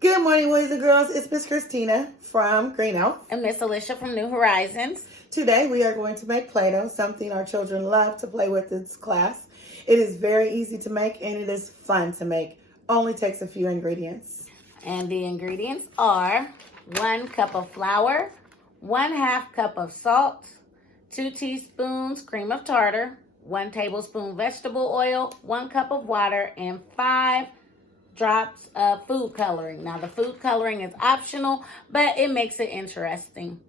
Good morning, boys and girls. It's Miss Christina from Greenhouse. And Miss Alicia from New Horizons. Today we are going to make Play-Doh, something our children love to play with in class. It is very easy to make and it is fun to make. Only takes a few ingredients. And the ingredients are 1 cup of flour, 1/2 cup of salt, 2 teaspoons cream of tartar, 1 tablespoon vegetable oil, 1 cup of water, and 5 drops of food coloring. Now the food coloring is optional, but it makes it interesting.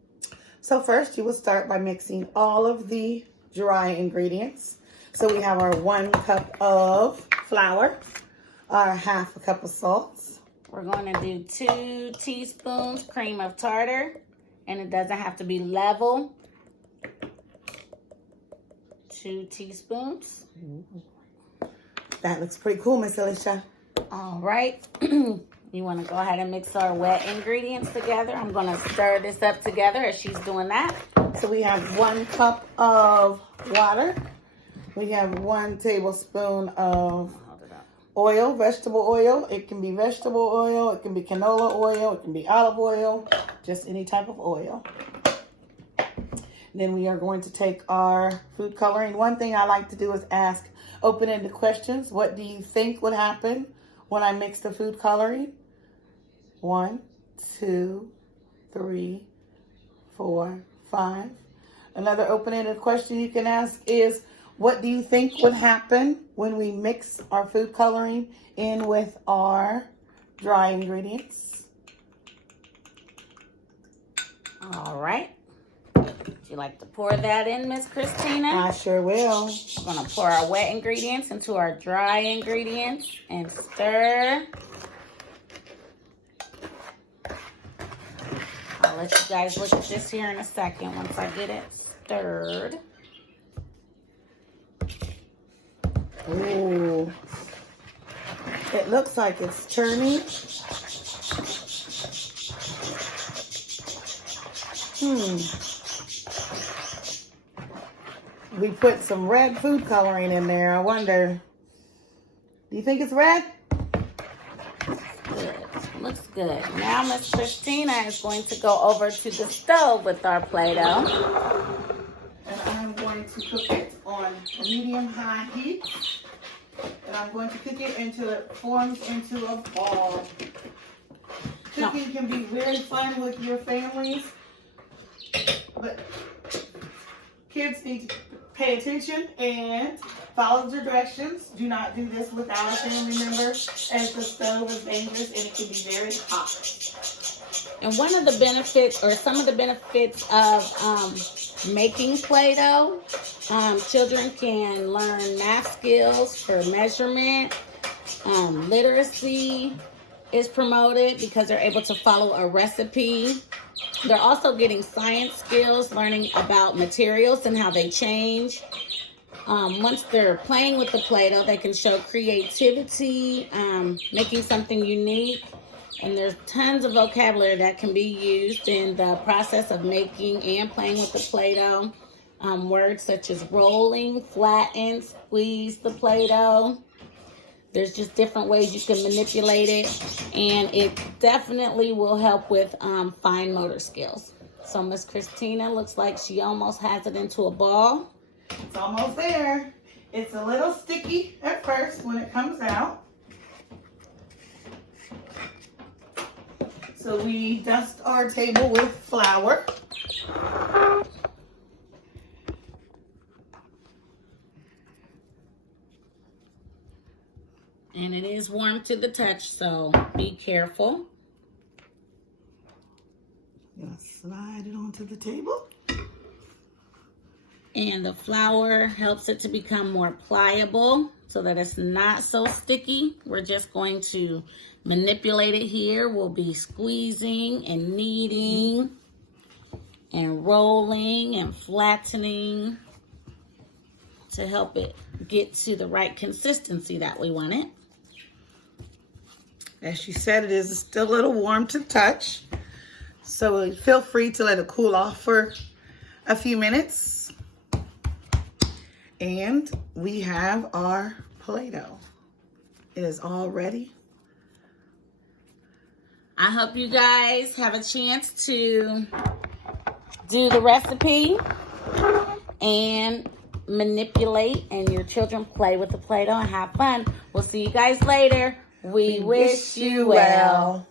So first you will start by mixing all of the dry ingredients. So we have our 1 cup of flour, our 1/2 cup of salt. We're going to do 2 teaspoons cream of tartar, and it doesn't have to be level. 2 teaspoons. That looks pretty cool, Miss Alicia. All right. You want to go ahead and mix our wet ingredients together. I'm going to stir this up together as she's doing that. So we have 1 cup of water. We have 1 tablespoon of oil, vegetable oil. It can be vegetable oil, it can be canola oil, it can be olive oil, just any type of oil. Then we are going to take our food coloring. One thing I like to do is ask open-ended questions. What do you think would happen when I mix the food coloring? 1, 2, 3, 4, 5. Another open-ended question you can ask is, what do you think would happen when we mix our food coloring in with our dry ingredients? All right. Would you like to pour that in, Miss Christina? I sure will. We're going to pour our wet ingredients into our dry ingredients and stir. I'll let you guys look at this here in a second once I get it stirred. Ooh, it looks like it's churning. We put some red food coloring in there. I wonder, do you think it's red? Good. Looks good. Now Miss Christina is going to go over to the stove with our Play-Doh. And I'm going to cook it on medium-high heat. And I'm going to cook it until it forms into a ball. Cooking can be very fun with your families, but kids need to pay attention and follow the directions. Do not do this without a family member, as the stove is dangerous and it can be very hot. And one of the benefits, or some of the benefits of making Play-Doh, children can learn math skills for measurement. Literacy is promoted because they're able to follow a recipe. They're also getting science skills, learning about materials and how they change. Once they're playing with the Play-Doh, they can show creativity, making something unique. And there's tons of vocabulary that can be used in the process of making and playing with the Play-Doh. Words such as rolling, flatten, squeeze the Play-Doh. There's just different ways you can manipulate it. And it definitely will help with fine motor skills. So Miss Christina looks like she almost has it into a ball. It's almost there. It's a little sticky at first when it comes out. So we dust our table with flour. And it is warm to the touch, so be careful. Gonna slide it onto the table. And the flour helps it to become more pliable so that it's not so sticky. We're just going to manipulate it here. We'll be squeezing and kneading and rolling and flattening to help it get to the right consistency that we want it. As she said, it is still a little warm to touch. So feel free to let it cool off for a few minutes. And we have our Play-Doh. It is all ready. I hope you guys have a chance to do the recipe and manipulate, and your children play with the Play-Doh and have fun. We'll see you guys later. We wish you well.